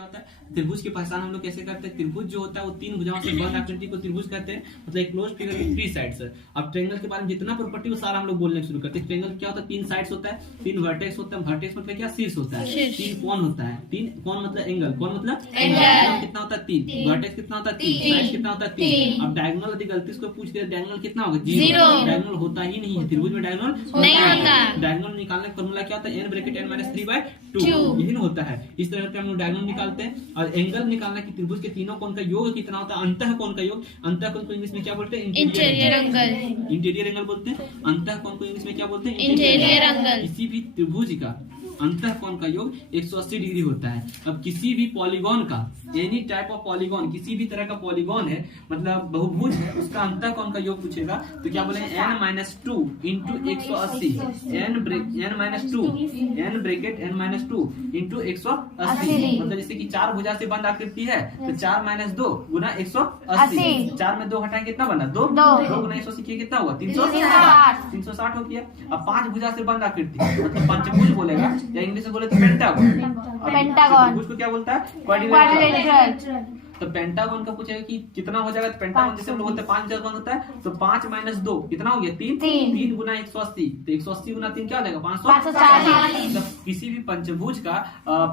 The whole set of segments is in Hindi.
क्या होता है, त्रिभुज की पहचान हम लोग कैसे करते हैं। त्रिभुज जो होता है वो तीन भुजाओं से बंद आकृति को त्रिभुज कहते हैं, मतलब एक close figure with three sides. अब ट्रायंगल के बारे में जितना प्रॉपर्टी वो सारा हम लोग बोलने शुरू करते हैं। ट्रायंगल क्या होता है, तीन साइड्स होता है, तीन वर्टेक्स होता है। वर्टेक्स मतलब क्या, शीर्ष होता है। तीन कोण होता है, तीन कोण मतलब एंगल, कोण मतलब एंगल कितना होता है, तीन। वर्टेक्स कितना होता है, तीन। साइड्स कितना होता है, तीन। अब डायगोनल यदि गलती से पूछ दिया डायगोनल कितना होगा, जीरो। डायगोनल होता ही नहीं है त्रिभुज में, डायगोनल नहीं होता। डायगोनल निकालने का फॉर्मूला क्या होता है, n ब्रैकेट n - 3/2 यही ना होता है। इस तरह से हम लोग डायगोनल निकालते हैं। और एंगल निकालना कि त्रिभुज के तीनों कोण का योग कितना होता है, अंतः कोण का योग। अंतः कोण को इंग्लिश में क्या बोलते हैं, इंटीरियर एंगल। इंटीरियर एंगल बोलते हैं। अंतः कोण को इंग्लिश में क्या बोलते हैं, इंटीरियर एंगल। किसी भी त्रिभुज का अंतः कोण का योग 180 डिग्री होता है। अब किसी भी पॉलीगॉन का, एनी टाइप ऑफ पॉलीगॉन, किसी भी तरह का पॉलीगॉन है मतलब बहुभुज है, उसका अंतः कोण का योग पूछेगा तो क्या बोलेंगे, n - 2 × 180। n - 2 n bracket n - 2 × 180। मतलब जैसे कि चार भुजा से बंद आकृति है तो 4 - 2 × 180। 4 में 2 हटाएंगे कितना बना, 2। 2 × 180 कितना हुआ, 360 हो गया। अब पांच भुजा से बंद आकृति मतलब पंचभुज बोलेगा, या इंग्लिश में बोले तो पेंटागन। त्रिभुज को क्या बोलता है, क्वाड्रिलेटरल। तो पेंटागन का पूछेगा कि कितना हो जाएगा, तो पेंटागन जैसे हम लोग बोलते हैं 5 जगह होता है तो 5 - 2 कितना हो गया, 3। 3 × 180 तो 180 × 3 क्या हो जाएगा, 540। मतलब किसी भी पंचभुज का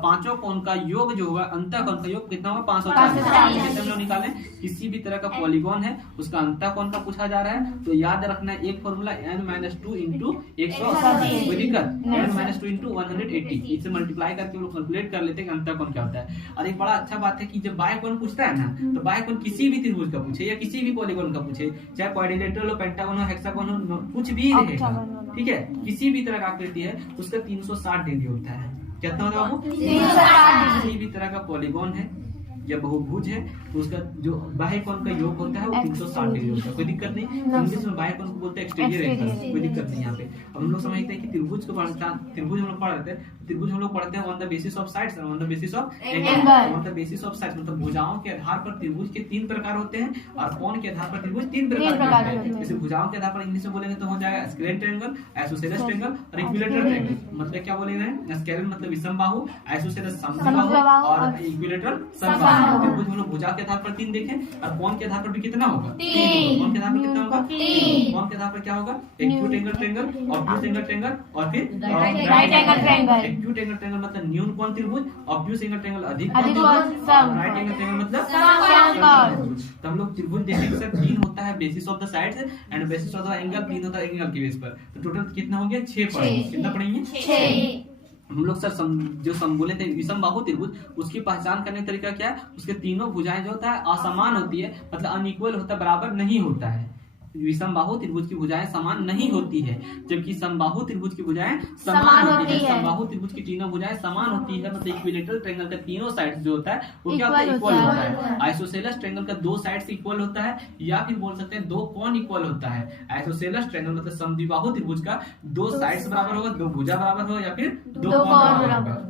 पांचों कोण का योग जो होगा, अंतः कोण का योग कितना होगा, 540। जैसे हम लोग निकालें किसी भी तरह का पॉलीगॉन है उसका अंतः कोण का पूछा जा रहा है तो याद रखना है एक फॉर्मूला n - 2 × 180, कोई दिक्कत, n - 2 × 180। इससे मल्टीप्लाई करके हम लोग कैलकुलेट कर लेते हैं कि अंतः कोण क्या होता है। और एक बड़ा अच्छा बात है कि जब बाह्य कोण पूछता है ना, तो बाह्य कोण किसी भी त्रिभुज का पूछे या किसी भी पॉलीगॉन का पूछे, चाहे क्वाड्रिलेटरल हो, पेंटागन हो, हेक्सागन हो, कुछ भी रहेगा, ठीक है। किसी भी तरह का आकृति है उसका 360 डिग्री होता है। कितना होता है बाबू, 360। किसी भी तरह का पॉलीगॉन है या बहुभुज है तो उसका जो बाह्य कोण का योग होता है वो 360 डिग्री होता है, कोई दिक्कत नहीं। इंग्लिश में बाह्य कोण को बोलते हैं एक्सटीरियर एंगल, कोई दिक्कत नहीं यहाँ पे। अब हम लोग समझते हैं कि त्रिभुज को त्रिभुज हम लोग पढ़ते हैं, त्रिभुज हम लोग पढ़ते हैं on the basis of sides, on the basis of angle. On the basis of sides मतलब भुजाओं के आधार पर त्रिभुज के 3 प्रकार होते हैं और कोण के आधार पर त्रिभुज 3 प्रकार होते हैं। जैसे भुजाओं के आधार पर इंग्लिश में बोलेंगे तो हो जाएगा स्केलेन ट्रायंगल, आइसोसेलेस ट्रायंगल और इक्विलेटरल ट्रायंगल। मतलब क्या बोलेंगे, स्केलेन मतलब विषम बाहु, आइसोसेलेस समबाहु और इक्विलेटरल समबाहु। त्रिभुज हम लोग भुजा के आधार पर 3 देखें और कोण के आधार पर भी कितना होगा, 3। कोण के आधार पर कितना होगा, 3। कोण के आधार पर क्या होगा, acute angle triangle, obtuse angle triangle और फिर right angle triangle. Acute angle triangle मतलब न्यून कोण त्रिभुज, ऑब्ट्यूज एंगल ट्रायंगल अधिक कोण त्रिभुज, राइट एंगल ट्रायंगल मतलब सम कोण। तो हम लोग त्रिभुज देखेंगे सर 3 होता है basis of the sides and bases of the angle, 3 होता है एंगल के बेस पर। तो टोटल कितना हो गया, 6 पढ़ेंगे। कितना पढ़ेंगे, 6। हम लोग सर जो बोले थे विषम बाहु त्रिभुज, उसकी पहचान करने का तरीका क्या है, उसके तीनों भुजाएं जो होता है असमान होती है, मतलब अनइक्वल होता है, बराबर नहीं होता है। विषम बाहु त्रिभुज की भुजाएं समान नहीं होती है, जबकि समबाहु त्रिभुज की भुजाएं समान होती है। समबाहु त्रिभुज की तीनों भुजाएं समान होती है, मतलब इक्विलेटरल ट्रायंगल का तीनों साइड्स जो होता है वो क्या होता है, इक्वल होता है। आइसोसेलेस ट्रायंगल का 2 साइड्स इक्वल होता है, या फिर बोल सकते हैं 2 कोण इक्वल होता है। आइसोसेलेस ट्रायंगल मतलब समद्विबाहु त्रिभुज का 2 साइड्स बराबर होगा, 2 भुजा बराबर हो या फिर 2 कोण बराबर।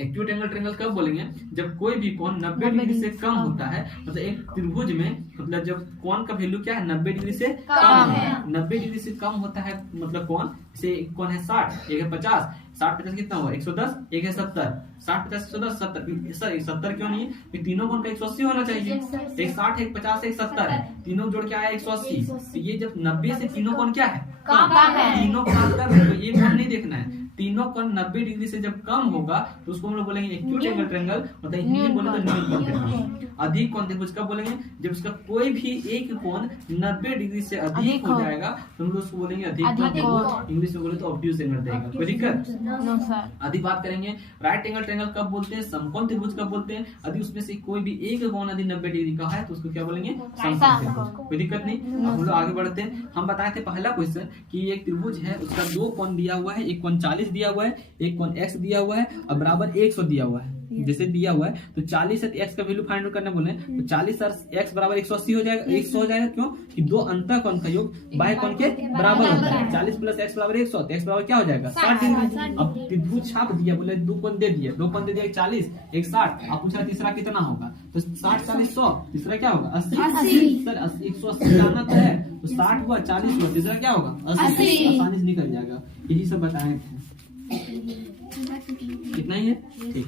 एक्यूट एंगल ट्रायंगल कब बोलेंगे, जब कोई भी कोण 90 डिग्री से कम होता है, मतलब एक त्रिभुज में मतलब जब कोण का वैल्यू क्या है, 90 डिग्री से कम है। 90 डिग्री से कम होता है मतलब कोण, जैसे कोण है 60, एक है 50, 60 50 कितना हुआ, 110, एक है 70, 60 50 110 70। सर 70 क्यों नहीं है, तीनों कोण का 180 होना चाहिए। एक 60 एक 50 एक 70 है, तीनों जोड़ के आया 180। तो ये जब 90 से तीनों कोण क्या है, कम है। तीनों कोण अंतर है, तो ये कोण नहीं देखना है। तीनों कोण 90 डिग्री से जब कम होगा तो उसको हम लोग बोलेंगे एक्यूट एंगल ट्रायंगल, मतलब हिंदी में बोले तो न्यून कोण त्रिभुज। अधिक कोण त्रिभुज कब बोलेंगे, जब उसका कोई भी एक कोण 90 डिग्री से अधिक हो जाएगा तो हम लोग उसको बोलेंगे अधिक कोण त्रिभुज। इंग्लिश में बोले तो ऑब्ट्यूज एंगल ट्रायंगल। कोई दिक्कत, अधिक बात करेंगे। राइट एंगल ट्रायंगल कब बोलते हैं, समकोण त्रिभुज कब बोलते हैं, यदि उसमें से कोई भी एक कोण यदि 90 डिग्री का है तो उसको क्या बोलेंगे, समकोण त्रिभुज। कोई दिक्कत नहीं। अब हम लोग आगे बढ़ते हैं। हम बताए थे पहला क्वेश्चन कि एक त्रिभुज है, उसका 2 कोण दिया हुआ है, एक कोण 40 दिया हुआ है, एक कोण x दिया हुआ है और बराबर 100 दिया हुआ है। जैसे दिया हुआ है तो 40 से x का वैल्यू फाइंड आउट करना बोले तो 40 और x बराबर 180 हो जाएगा, 100 हो जाएगा। क्यों कि 2 अंतः कोण का योग बाह्य कोण के बराबर होता है। 40 + x बराबर 100, तो x बराबर क्या हो जाएगा, 60 डिग्री। अब त्रिभुज छाप दिया, बोले 2 कोण दे दिया, 2 कोण दे दिया, 40 एक 60। आप पूछा तीसरा कितना होगा, तो 60 40 100, तीसरा क्या होगा 80। सर 180 जाना तो है तो 60 हुआ 40 हुआ, तीसरा क्या होगा 80। आसानी से निकल जाएगा। यही सब बताए थे, कितना ही है, ठीक।